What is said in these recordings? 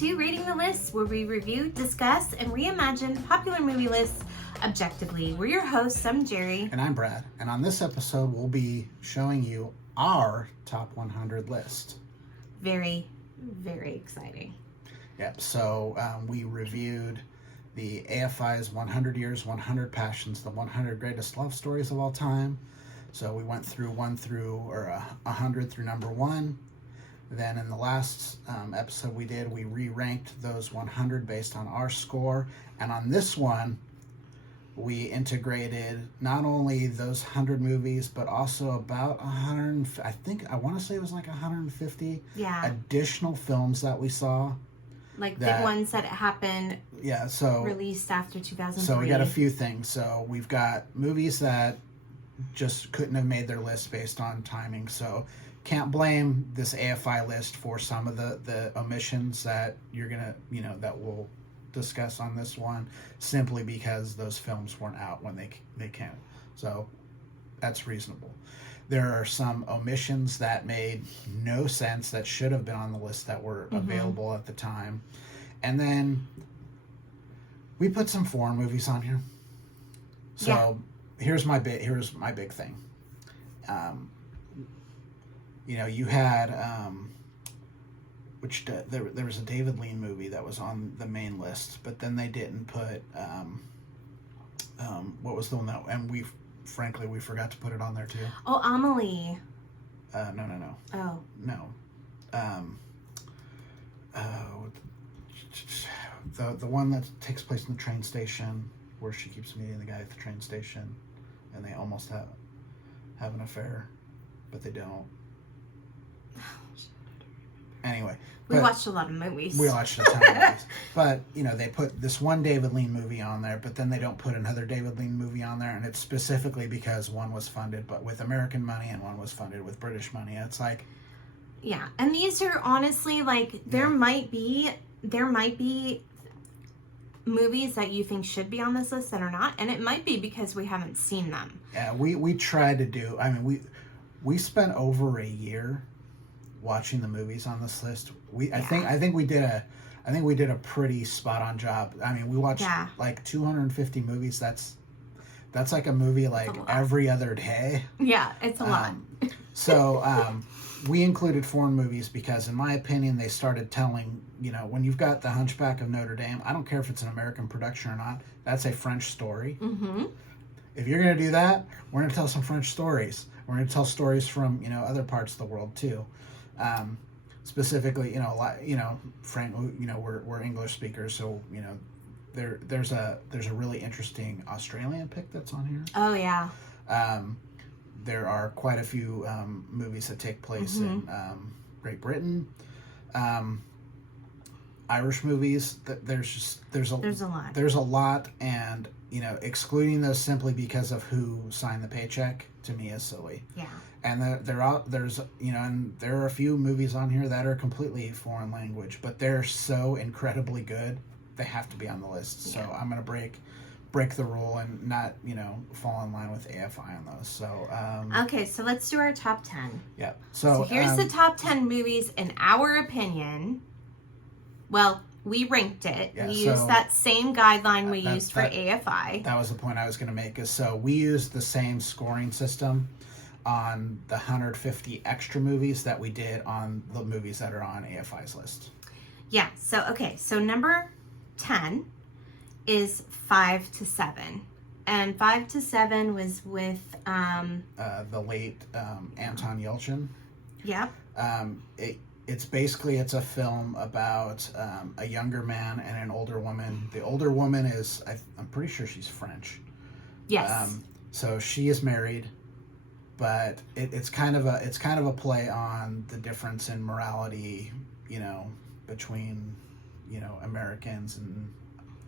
to Rating the List, where we review, discuss, and reimagine popular movie lists objectively. We're your hosts. I'm Jerry. And I'm Brad. And on this episode, we'll be showing you our top 100 list. Very, very exciting. Yep. So we reviewed the AFI's 100 Years, 100 Passions, the 100 Greatest Love Stories of All Time. So we went through 100 through number 1. Then in the last episode we re-ranked those 100 based on our score. And on this one, we integrated not only those 100 movies, but also about 100, I want to say it was like 150 additional films that we saw. Like the ones that happened released after 2003. So we got a few things. So we've got movies that just couldn't have made their list based on timing. So can't blame this AFI list for some of the omissions that you're gonna, that we'll discuss on this one, simply because those films weren't out when they came. So that's reasonable. There are some omissions that made no sense that should have been on the list that were available at the time. And then we put some foreign movies on here. So here's my big thing. You had there was a David Lean movie that was on the main list, but then they didn't put what was the one that, and we forgot to put it on there too. Oh, Amelie. No. Oh. No. The one that takes place in the train station where she keeps meeting the guy at the train station and they almost have an affair, but they don't. Anyway. We watched a lot of movies. We watched a ton of movies. But, they put this one David Lean movie on there, but then they don't put another David Lean movie on there, and it's specifically because one was funded but with American money and one was funded with British money. It's like... Yeah, and these are honestly, there might be movies that you think should be on this list that are not, and it might be because we haven't seen them. Yeah, we tried to do... we spent over a year watching the movies on this list. I think we did a pretty spot on job. We watched like 250 movies. That's like a movie every other day. Yeah, it's a lot. So we included foreign movies because, in my opinion, they started telling, when you've got The Hunchback of Notre Dame, I don't care if it's an American production or not, that's a French story. Mm-hmm. If you're going to do that, we're going to tell some French stories. We're going to tell stories from, other parts of the world too. Specifically, Frank, we're English speakers, so, there's a really interesting Australian pick that's on here. Oh, yeah. There are quite a few movies that take place in Great Britain. Irish movies, there's a lot, and excluding those simply because of who signed the paycheck to me is silly. Yeah. And there are a few movies on here that are completely foreign language, but they're so incredibly good they have to be on the list. So I'm gonna break the rule and not fall in line with AFI on those. So okay, so let's do our top 10. Yeah. So here's the top 10 movies in our opinion. Well, we ranked it. Yeah, we used that same guideline we used for AFI. That was the point I was going to make. So we used the same scoring system on the 150 extra movies that we did on the movies that are on AFI's list. Yeah. So so number 10 is 5 to 7, and 5 to 7 was with the late Anton Yelchin. Yep. It's a film about a younger man and an older woman. The older woman is, I'm pretty sure she's French. Yes. So she is married, but it's kind of a play on the difference in morality, between, Americans and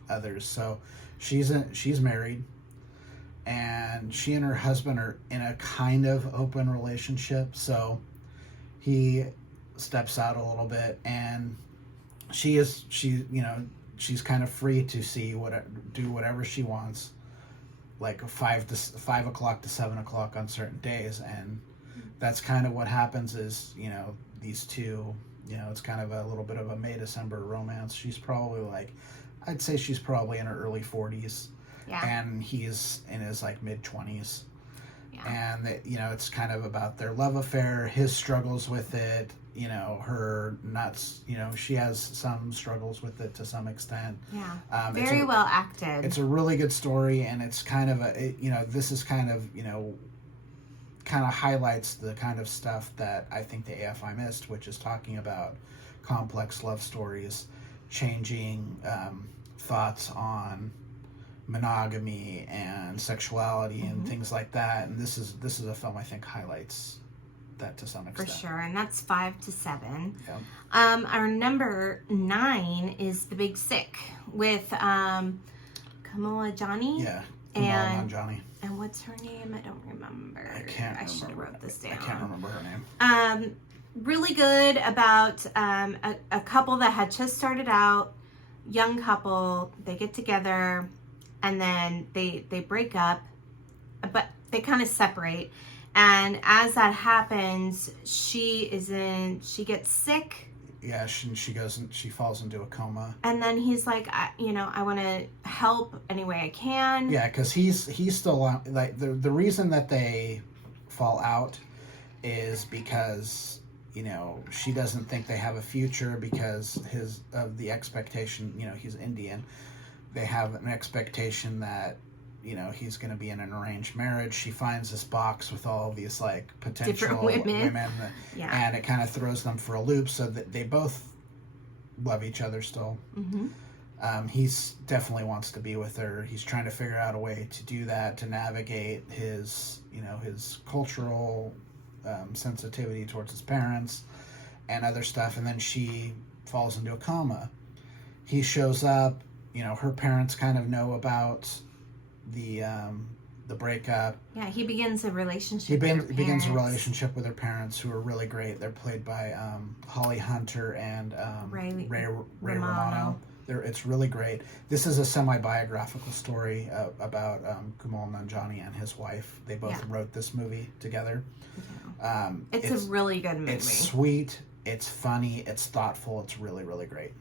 others. So she's married, and she and her husband are in a kind of open relationship. So he steps out a little bit, and she's kind of free to do whatever she wants, like 5 o'clock to 7 o'clock on certain days. And that's kind of what happens is, these two, you know, it's kind of a little bit of a May December romance. She's probably like, I'd say she's probably in her early 40s, Yeah. and he's in his like mid 20s. Yeah. And you know, it's kind of about their love affair, his struggles with it, you know, her nuts, you know, she has some struggles with it to some extent. Yeah. It's Very well acted. It's a really good story, and it's kind of you know, this is kind of, you know, kind of highlights the kind of stuff that I think the AFI missed, which is talking about complex love stories, changing thoughts on monogamy and sexuality and things like that. And this is a film I think highlights that to some extent. For sure, and that's 5 to 7. Yeah. Our number 9 is The Big Sick with Kamala Johnny. Yeah. And Johnny. And what's her name? I don't remember. I should have wrote this down. I can't remember her name. Really good about a couple that had just started out, young couple. They get together, and then they break up, but they kind of separate. And as that happens, she gets sick. Yeah, she falls into a coma. And then he's like, I want to help any way I can. Yeah, because he's still like the reason that they fall out is because, you know, she doesn't think they have a future because of the expectation. You know, he's Indian. They have an expectation that, you know, he's going to be in an arranged marriage. She finds this box with all these like potential different women. Yeah. And it kind of throws them for a loop, so that they both love each other still. He's definitely wants to be with her. He's trying to figure out a way to do that, to navigate his, you know, his cultural sensitivity towards his parents and other stuff. And then she falls into a coma. He shows up. You know, her parents kind of know about the breakup. Yeah, he begins a relationship. He begins a relationship with her parents, who are really great. They're played by Holly Hunter and Ray Romano. It's really great. This is a semi-biographical story about Kumail Nanjiani and his wife. They both wrote this movie together. It's a really good movie. It's sweet. It's funny. It's thoughtful. It's really, really great.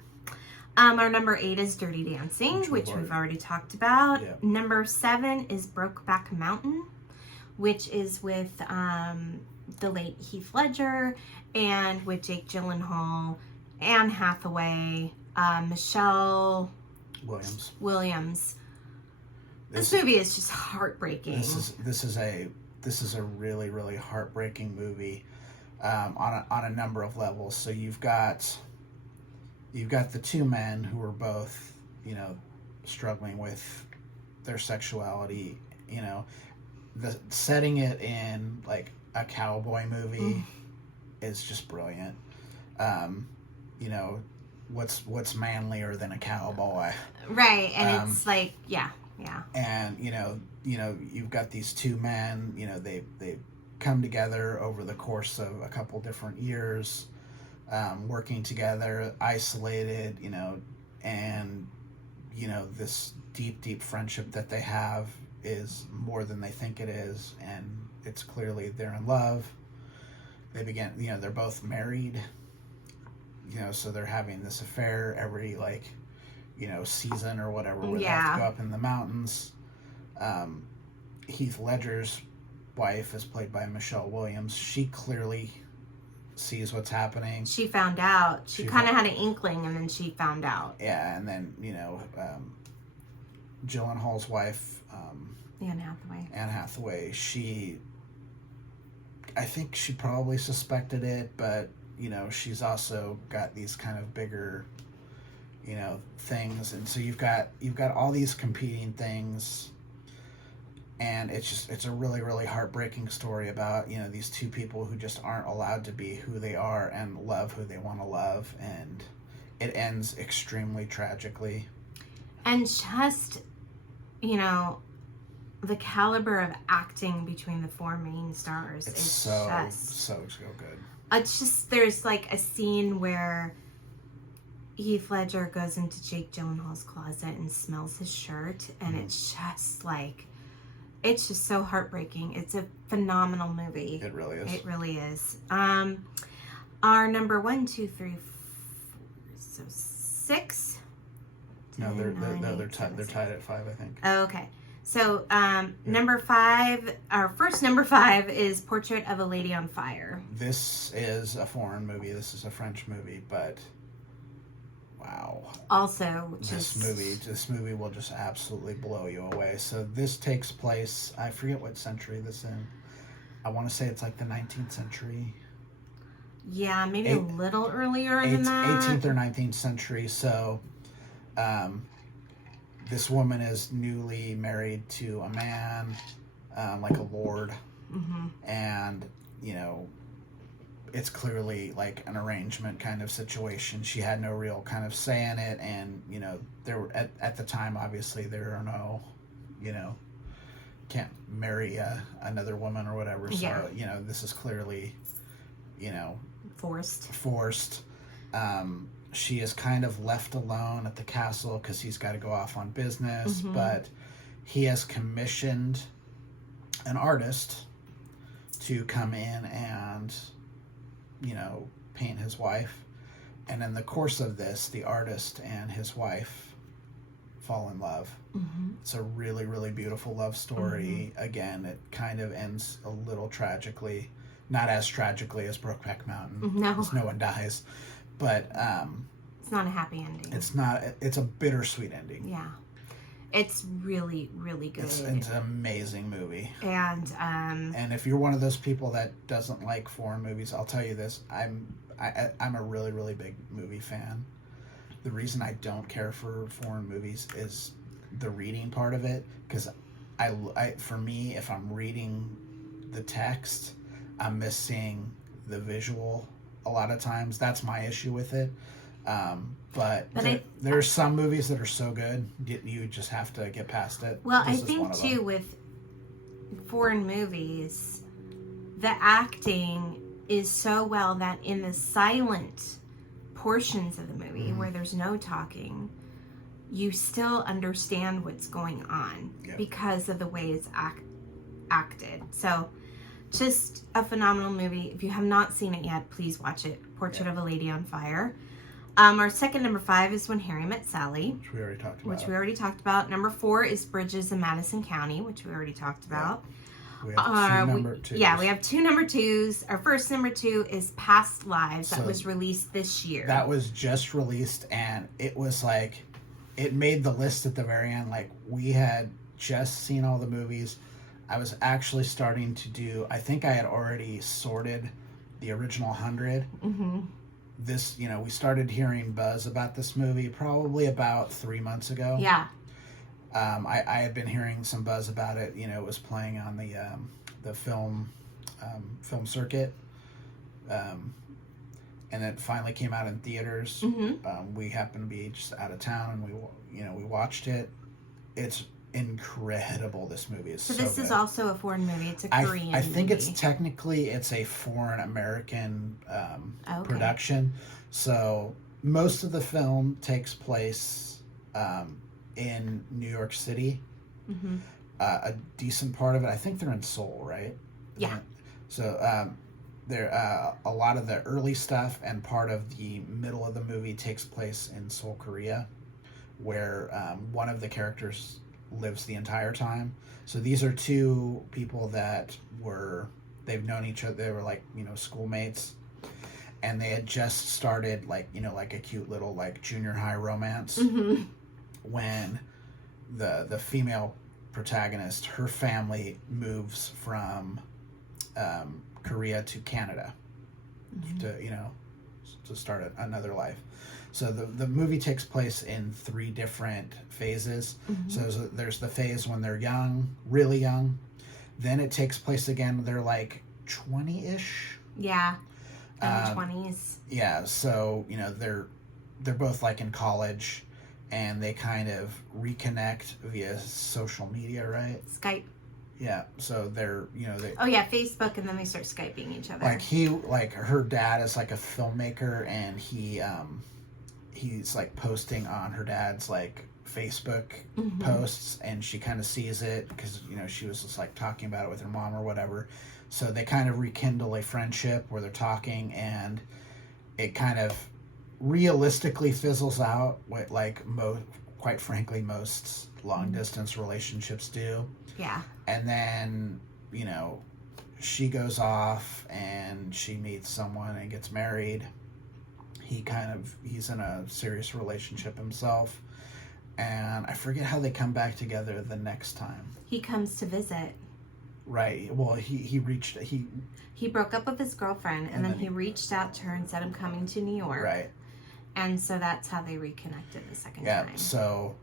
Our number 8 is Dirty Dancing, which we've already talked about. Yeah. Number 7 is Brokeback Mountain, which is with the late Heath Ledger and with Jake Gyllenhaal, Anne Hathaway, Michelle Williams. This movie is just heartbreaking. This is a really, really heartbreaking movie on a number of levels. So you've got the two men who are both, you know, struggling with their sexuality. You know, setting it in like a cowboy movie is just brilliant. You know, what's manlier than a cowboy? Right, and it's like, yeah. And you know, you've got these two men. You know, they come together over the course of a couple different years. Working together, isolated, you know, and, you know, this deep friendship that they have is more than they think it is, and it's clearly they're in love. They begin, you know, they're both married, you know, so they're having this affair every, like, you know, season or whatever, where they have to go up in the mountains. Heath Ledger's wife is played by Michelle Williams. She clearly sees what's happening. She found out. She kind of had an inkling, and then she found out. Yeah, and then, you know, Gyllenhaal's wife, Anne Hathaway, I think she probably suspected it, but, you know, she's also got these kind of bigger, you know, things, and so you've got all these competing things. And it's a really, really heartbreaking story about, you know, these two people who just aren't allowed to be who they are and love who they want to love. And it ends extremely tragically. And just, you know, the caliber of acting between the four main stars is so good. It's just, there's like a scene where Heath Ledger goes into Jake Gyllenhaal's closet and smells his shirt. And it's just like... It's just so heartbreaking. It's a phenomenal movie. It really is. It really is. Our number 1, 2, 3, 4, so 6. No, 10, they're 9, they're 8, tied. 7, They're 6. tied at 5, I think. Okay. So, number 5, our first number 5 is Portrait of a Lady on Fire. This is a foreign movie. This is a French movie, but wow. Also, This movie will just absolutely blow you away. So this takes place, I forget what century this is in. I want to say it's like the 19th century. Yeah, maybe a little earlier than that. 18th or 19th century. So this woman is newly married to a man, like a lord. Mm-hmm. And, you know, it's clearly like an arrangement kind of situation. She had no real kind of say in it. And, you know, there were, at the time, obviously, there are no, you know, can't marry another woman or whatever. So, Yeah. you know, this is clearly, you know, Forced. She is kind of left alone at the castle because he's got to go off on business. Mm-hmm. But he has commissioned an artist to come in and, you know, paint his wife. And in the course of this, the artist and his wife fall in love. Mm-hmm. It's a really, really beautiful love story. Mm-hmm. Again, it kind of ends a little tragically. Not as tragically as Brokeback Mountain. No. Because no one dies. But it's not a happy ending. It's not. It's a bittersweet ending. Yeah. It's really, really good. It's an amazing movie. And if you're one of those people that doesn't like foreign movies, I'll tell you this. I'm a really, really big movie fan. The reason I don't care for foreign movies is the reading part of it. Because for me, if I'm reading the text, I'm missing the visual a lot of times. That's my issue with it. But there are some movies that are so good, you just have to get past it. Well, I think, too, with foreign movies, the acting is so well that in the silent portions of the movie, mm-hmm. where there's no talking, you still understand what's going on because of the way it's acted. So, just a phenomenal movie. If you have not seen it yet, please watch it. Portrait of a Lady on Fire. Our second number 5 is When Harry Met Sally, which we already talked about. Number 4 is Bridges in Madison County, which we already talked about. We have two number 2s. Yeah, we have 2 number 2s. Our first number 2 is Past Lives, that was released this year. That was just released, and it was like, it made the list at the very end. Like, we had just seen all the movies. I was actually starting to do, I think I had already sorted the original 100. Mm-hmm. This, you know, we started hearing buzz about this movie probably about 3 months ago. Yeah. I had been hearing some buzz about it. You know, it was playing on the film circuit. And it finally came out in theaters. Mm-hmm. We happened to be just out of town, and we watched it. It's incredible. This movie is so this good. Is also a foreign movie. It's a Korean movie. I think it's a foreign American production. So most of the film takes place in New York City. Mm-hmm. A decent part of it, I think they're in Seoul, right? Yeah. So there a lot of the early stuff and part of the middle of the movie takes place in Seoul, Korea, where one of the characters lives the entire time. So these are 2 people that they've known each other. They were like, you know, schoolmates, and they had just started like, you know, like a cute little like junior high romance. Mm-hmm. When the female protagonist, her family moves from Korea to Canada, mm-hmm. to start another life. So the movie takes place in 3 different phases. Mm-hmm. So there's the phase when they're young, really young. Then it takes place again when they're like 20-ish. Yeah, 20s. Yeah, so, you know, they're both like in college, and they kind of reconnect via social media, right? Skype. Yeah, so they're, you know, oh yeah, Facebook, and then they start Skyping each other. Like her dad is like a filmmaker, and he's like posting on her dad's like Facebook mm-hmm. posts, and she kind of sees it because, you know, she was just like talking about it with her mom or whatever. So they kind of rekindle a friendship where they're talking, and it kind of realistically fizzles out, what like quite frankly most long distance relationships do. Yeah. And then, you know, she goes off and she meets someone and gets married. He's in a serious relationship himself. And I forget how they come back together the next time. He comes to visit. Right. Well, he broke up with his girlfriend, and then he reached out to her and said, I'm coming to New York. Right. And so that's how they reconnected the second Yeah. time. So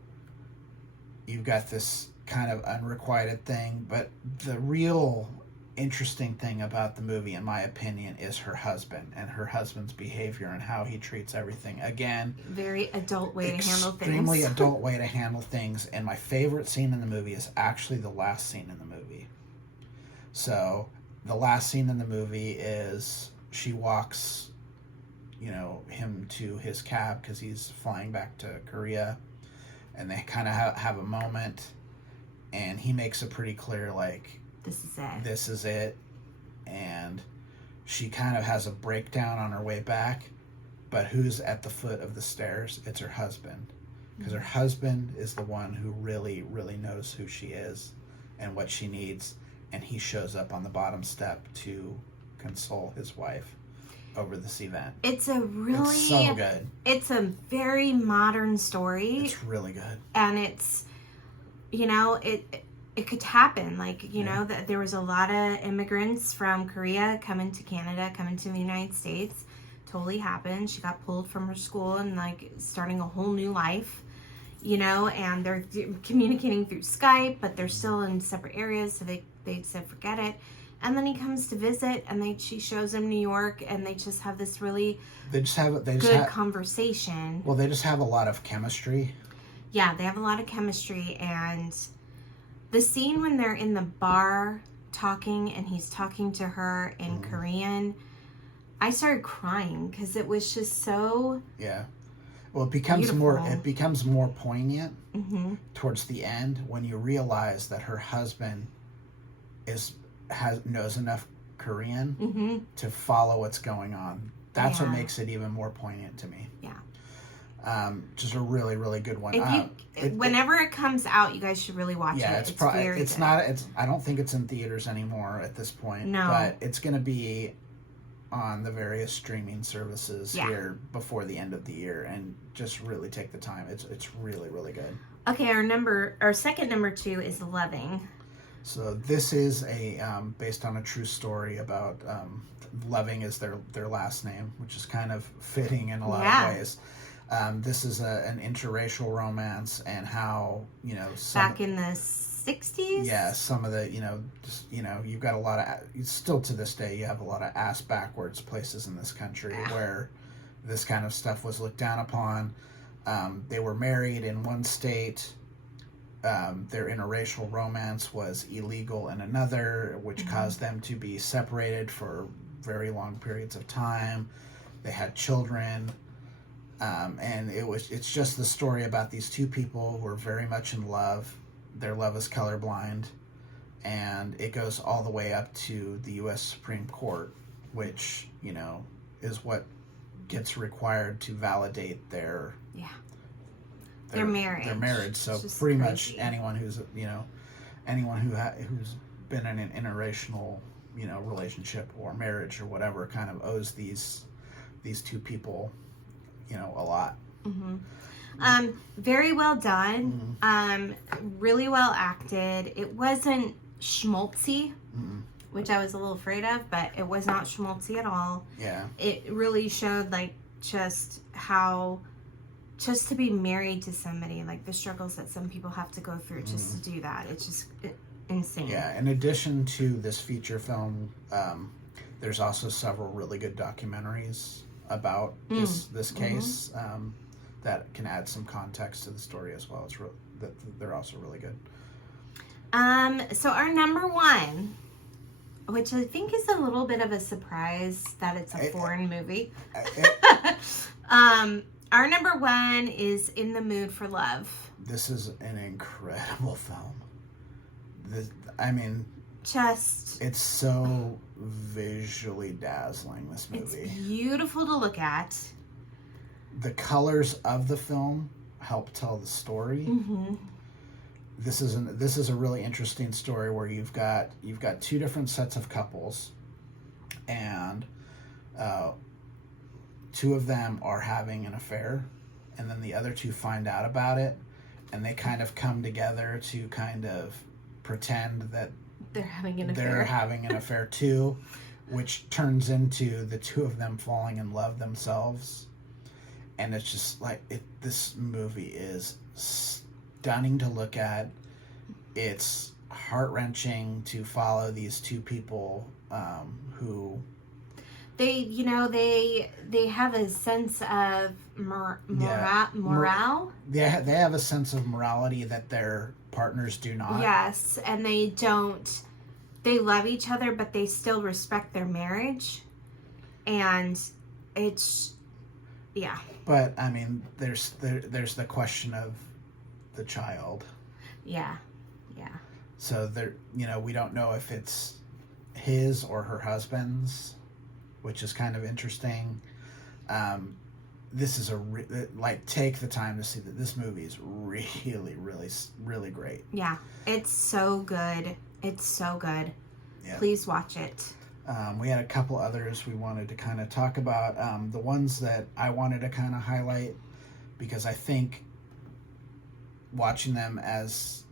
you've got this kind of unrequited thing, but the real interesting thing about the movie, in my opinion, is her husband and her husband's behavior and how he treats everything. Again, very adult way to handle things. Extremely adult way to handle things. And my favorite scene in the movie is actually the last scene in the movie. So the last scene in the movie is she walks, you know, him to his cab because he's flying back to Korea, and they kind of have a moment, and he makes it pretty clear, like, this is it. And she kind of has a breakdown on her way back, but who's at the foot of the stairs? It's her husband, because her husband is the one who really, really knows who she is and what she needs, and he shows up on the bottom step to console his wife over this event. It's so good. It's a very modern story. It's really good. And it's, you know, it could happen. Like, you know, that there was a lot of immigrants from Korea coming to Canada, coming to the United States. Totally happened. She got pulled from her school and, like, starting a whole new life, you know, and they're communicating through Skype, but they're still in separate areas, so they said forget it. And then he comes to visit, and she shows him New York, and they just have this really good conversation. Well, they just have a lot of chemistry. Yeah, they have a lot of chemistry, and the scene when they're in the bar talking, and he's talking to her in Korean, I started crying because it was just so well, it becomes beautiful. more poignant towards the end when you realize that her husband knows enough Korean to follow what's going on. That's what makes it even more poignant to me. Yeah. Just a really, really good one. Whenever it comes out, you guys should really watch it. Yeah, it's good. I don't think it's in theaters anymore at this point. No. But it's going to be on the various streaming services here before the end of the year, and just really take the time. It's really, really good. Okay, our second number 2 is Loving. So this is based on a true story about Loving is their last name, which is kind of fitting in a lot of ways. This is an interracial romance, and how, you know, back in the 60s. Yeah, some of the, you know, just, you know, you've got a lot of, still to this day, you have a lot of ass backwards places in this country where this kind of stuff was looked down upon. They were married in one state. Their interracial romance was illegal in another, which caused them to be separated for very long periods of time. They had children. And it's just the story about these two people who are very much in love. Their love is colorblind, and it goes all the way up to the U.S. Supreme Court, which, you know, is what gets required to validate their marriage. Their marriage. So pretty much anyone who's, you know, who's been in an interracial, you know, relationship or marriage or whatever kind of owes these two people, you know, a lot. Very well done. Really well acted. It wasn't schmaltzy, which I was a little afraid of, but it was not schmaltzy at all. Yeah. It really showed, like, just to be married to somebody, like the struggles that some people have to go through just to do that. It's just insane. Yeah. In addition to this feature film, there's also several really good documentaries about this case that can add some context to the story as well. They're also really good. So our number 1, which I think is a little bit of a surprise that it's a foreign movie. Our number 1 is In the Mood for Love. This is an incredible film. It's so visually dazzling, this It's movie. beautiful to look at. The colors of the film help tell the story. Mm-hmm. This is a really interesting story where you've got two different sets of couples, and two of them are having an affair, and then the other two find out about it, and they kind of come together to kind of pretend that They're having an they're affair. having an affair too, which turns into the two of them falling in love themselves. And it's just like this movie is stunning to look at. It's heart-wrenching to follow these two people who they have a sense of morale. They have a sense of morality that their partners do not. Yes, and they love each other, but they still respect their marriage. And it's, yeah. But I mean, there's the question of the child. Yeah. So there, we don't know if it's his or her husband's, which is kind of interesting. This is take the time to see that this movie is really, really, really great. Yeah, it's so good. It's so good. Yeah. Please watch it. We had a couple others we wanted to kind of talk about. The ones that I wanted to kind of highlight, because I think watching them as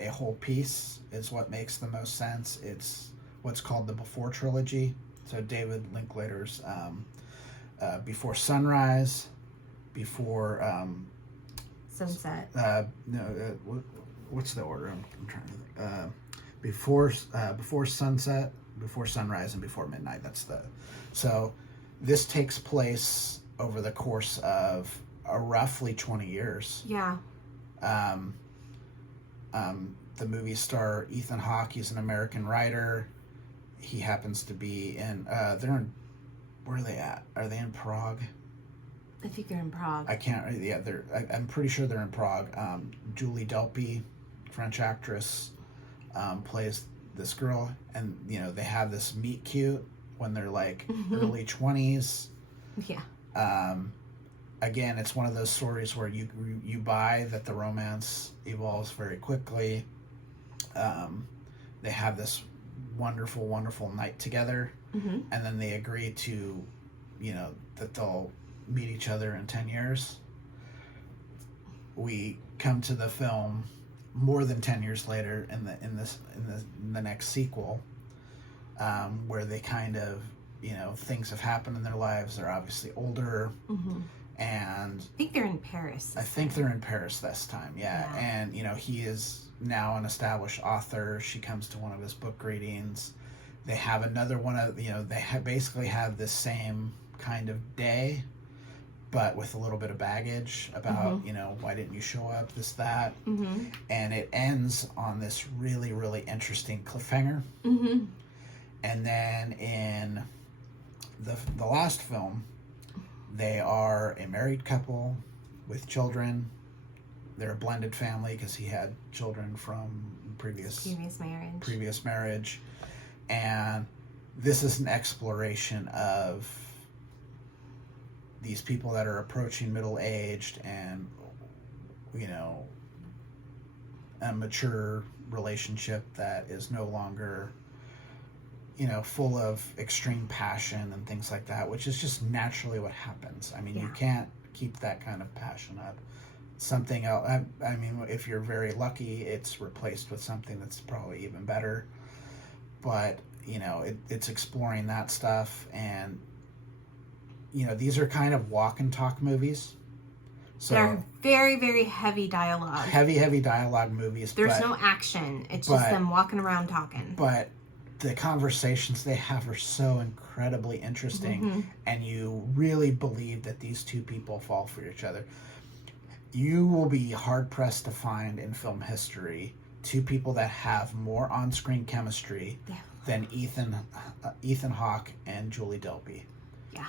a whole piece is what makes the most sense. It's what's called the Before trilogy. So David Linklater's Before Sunrise, Before Sunset. What's the order? I'm trying to think. Before Sunset, Before Sunrise, and Before Midnight. So this takes place over the course of roughly 20 years. Yeah. The movie star Ethan Hawke, he's an American writer. He happens to be in. Where are they at? Are they in Prague? I think they're in Prague. I can't. Yeah, I'm pretty sure they're in Prague. Julie Delpy, French actress, plays this girl, and they have this meet cute when they're like early 20s. Yeah. Again, it's one of those stories where you buy that the romance evolves very quickly. They have this wonderful, wonderful night together, and then they agree to, that they'll meet each other in 10 years. We come to the film more than 10 years later in the next sequel, where they kind of, things have happened in their lives. They're obviously older. And I think they're in Paris. I think they're in Paris this time, yeah. And he is now an established author. She comes to one of his book readings. They have another one of basically have the same kind of day, but with a little bit of baggage about why didn't you show up, this, that, and it ends on this really, really interesting cliffhanger. And then in the last film, they are a married couple with children. They're a blended family because he had children from previous marriage. And this is an exploration of these people that are approaching middle-aged and, a mature relationship that is no longer full of extreme passion and things like that, which is just naturally what happens. I mean, you can't keep that kind of passion up. Something else, I mean, if you're very lucky, it's replaced with something that's probably even better. But, it's exploring that stuff. And, these are kind of walk and talk movies. So they're very, very heavy dialogue. Heavy dialogue movies. There's no action. It's just them walking around talking. But the conversations they have are so incredibly interesting, and you really believe that these two people fall for each other. You will be hard-pressed to find in film history two people that have more on-screen chemistry than Ethan Hawke and Julie Delpy. Yeah.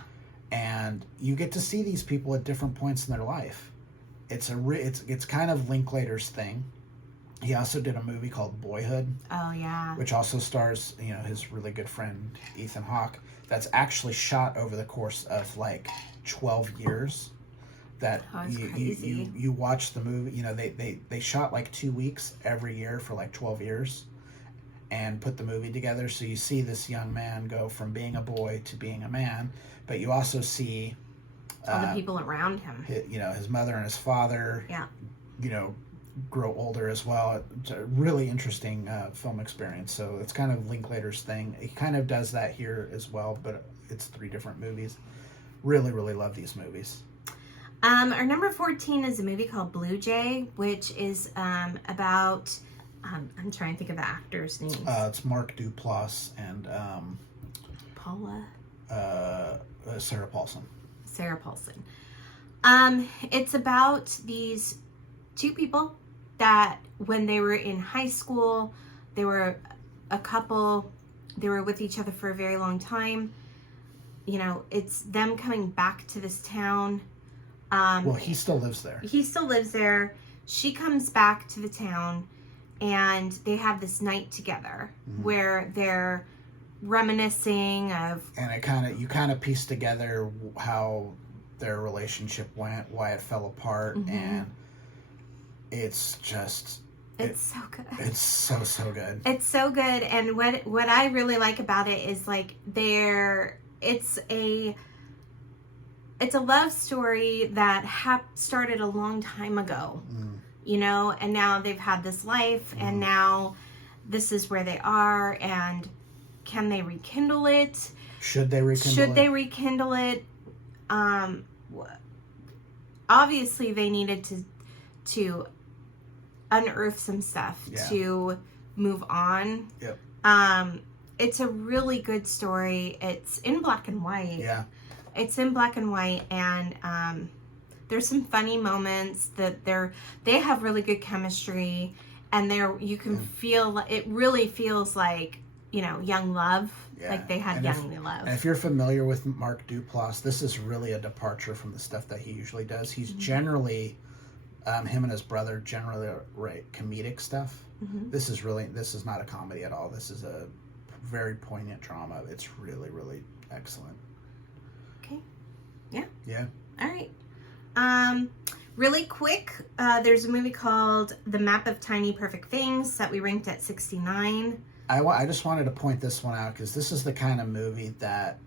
And you get to see these people at different points in their life. It's kind of Linklater's thing. He also did a movie called Boyhood, Oh yeah. which also stars, his really good friend Ethan Hawke. That's actually shot over the course of like 12 years. That Oh, it's you, crazy. you watch the movie. They shot like 2 weeks every year for like 12 years, and put the movie together. So you see this young man go from being a boy to being a man, but you also see All the people around him. his mother and his father. Yeah. Grow older as well. It's a really interesting film experience. So it's kind of Linklater's thing. He kind of does that here as well, but it's 3 different movies. Really, really love these movies. Our number 14 is a movie called Blue Jay, which is about. I'm trying to think of the actors' names. It's Mark Duplass and Paula. Sarah Paulson. Sarah Paulson. It's about these 2 people that when they were in high school, they were a couple. They were with each other for a very long time. It's them coming back to this town. Well, he still lives there. He still lives there. She comes back to the town, and they have this night together where they're reminiscing of. And you kind of piece together how their relationship went, why it fell apart, and it's just. It's so good. It's so good. It's so good, and what I really like about it is like it's a love story that started a long time ago, and now they've had this life, and now this is where they are, and can they rekindle it? Should they rekindle it? Obviously, they needed to unearth some stuff to move on. Yep. It's a really good story. It's in black and white. Yeah. It's in black and white, and there's some funny moments that they have really good chemistry, and you can feel it really feels like young love, like they had young love. And if you're familiar with Mark Duplass, this is really a departure from the stuff that he usually does. He's generally him and his brother generally write comedic stuff. This is not a comedy at all. This is a very poignant drama. It's really, really excellent. Okay. Yeah. Yeah. All right. Really quick, there's a movie called The Map of Tiny Perfect Things that we ranked at 69. I just wanted to point this one out because this is the kind of movie that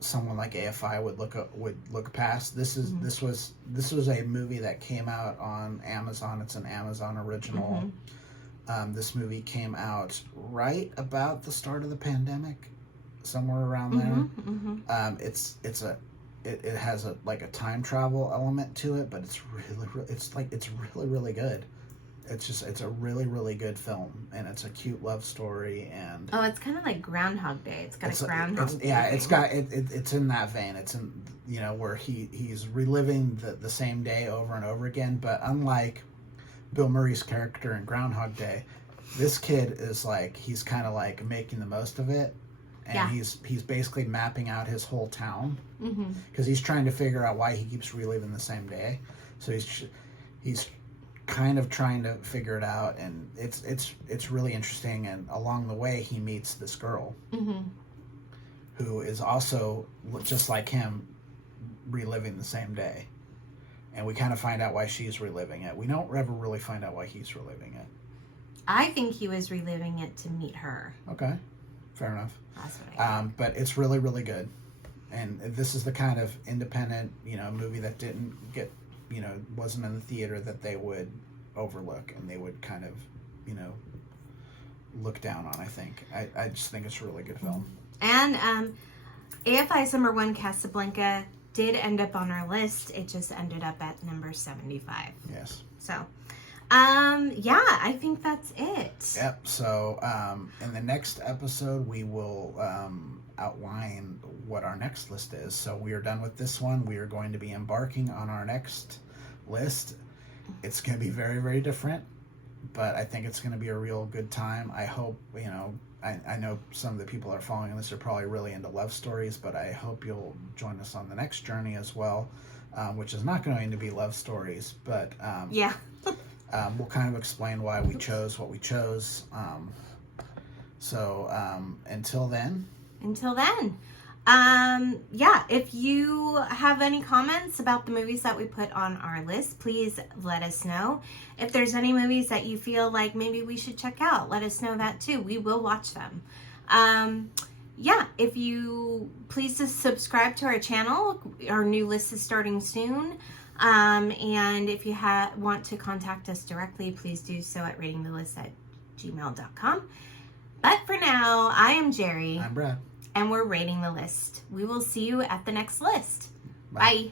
someone like AFI would look past. This was a movie that came out on Amazon. It's an Amazon original. This movie came out right about the start of the pandemic, somewhere around there. It has a time travel element to it, but it's really really good. It's a really really good film, and it's a cute love story. And it's kind of like Groundhog Day. It's got a Groundhog Day. It's in that vein. It's in where he's reliving the same day over and over again, but unlike Bill Murray's character in Groundhog Day, this kid is he's kind of making the most of it, and he's basically mapping out his whole town because he's trying to figure out why he keeps reliving the same day. So he's kind of trying to figure it out, and it's really interesting. And along the way, he meets this girl who is also just like him, reliving the same day. And we kind of find out why she's reliving it. We don't ever really find out why he's reliving it. I think he was reliving it to meet her. Okay, fair enough. That's what I think. But it's really, really good. And this is the kind of independent, movie that didn't get, wasn't in the theater that they would overlook and they would kind of, look down on, I think. I just think it's a really good film. And AFI's number 1, Casablanca, did end up on our list. It just ended up at number 75. Yes. So, I think that's it. Yep. So, in the next episode, we will outline what our next list is. So we are done with this one. We are going to be embarking on our next list. It's going to be very, very different, but I think it's going to be a real good time. I hope, I know some of the people that are following this are probably really into love stories, but I hope you'll join us on the next journey as well. which is not going to be love stories, but Yeah. we'll kind of explain why we chose what we chose. So until then. Yeah, if you have any comments about the movies that we put on our list, please let us know. If there's any movies that you feel like maybe we should check out, let us know that too. We will watch them. Yeah, if you please just subscribe to our channel. Our new list is starting soon. And if you want to contact us directly, please do so at ratingthelist@gmail.com. But for now, I am Jerry. I'm Brad. And we're rating the list. We will see you at the next list. Bye. Bye.